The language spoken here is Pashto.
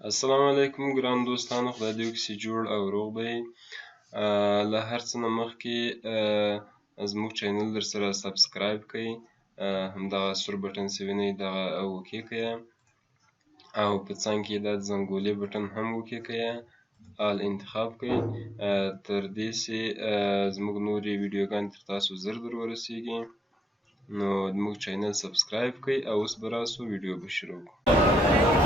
السلام علیکم ګران دوستانو، خدای دې وکړي چې جوړ او روغ به یې. له هر څه نه مخکې زموږ چینل در سره سبسکرایب کړئ، همدغه سور بټن چې وینئ دغه وکړئ او په څنګ کې دا زنګولې بټن هم وکړئ، آل انتخاب کړئ تر دې چې زموږ نورې ویډیوګانې تر تاسو ژر در ورسیږي. نو زموږ چینل سبسکرایب کړئ او اوس به راسو ویډیو به شروع کړو.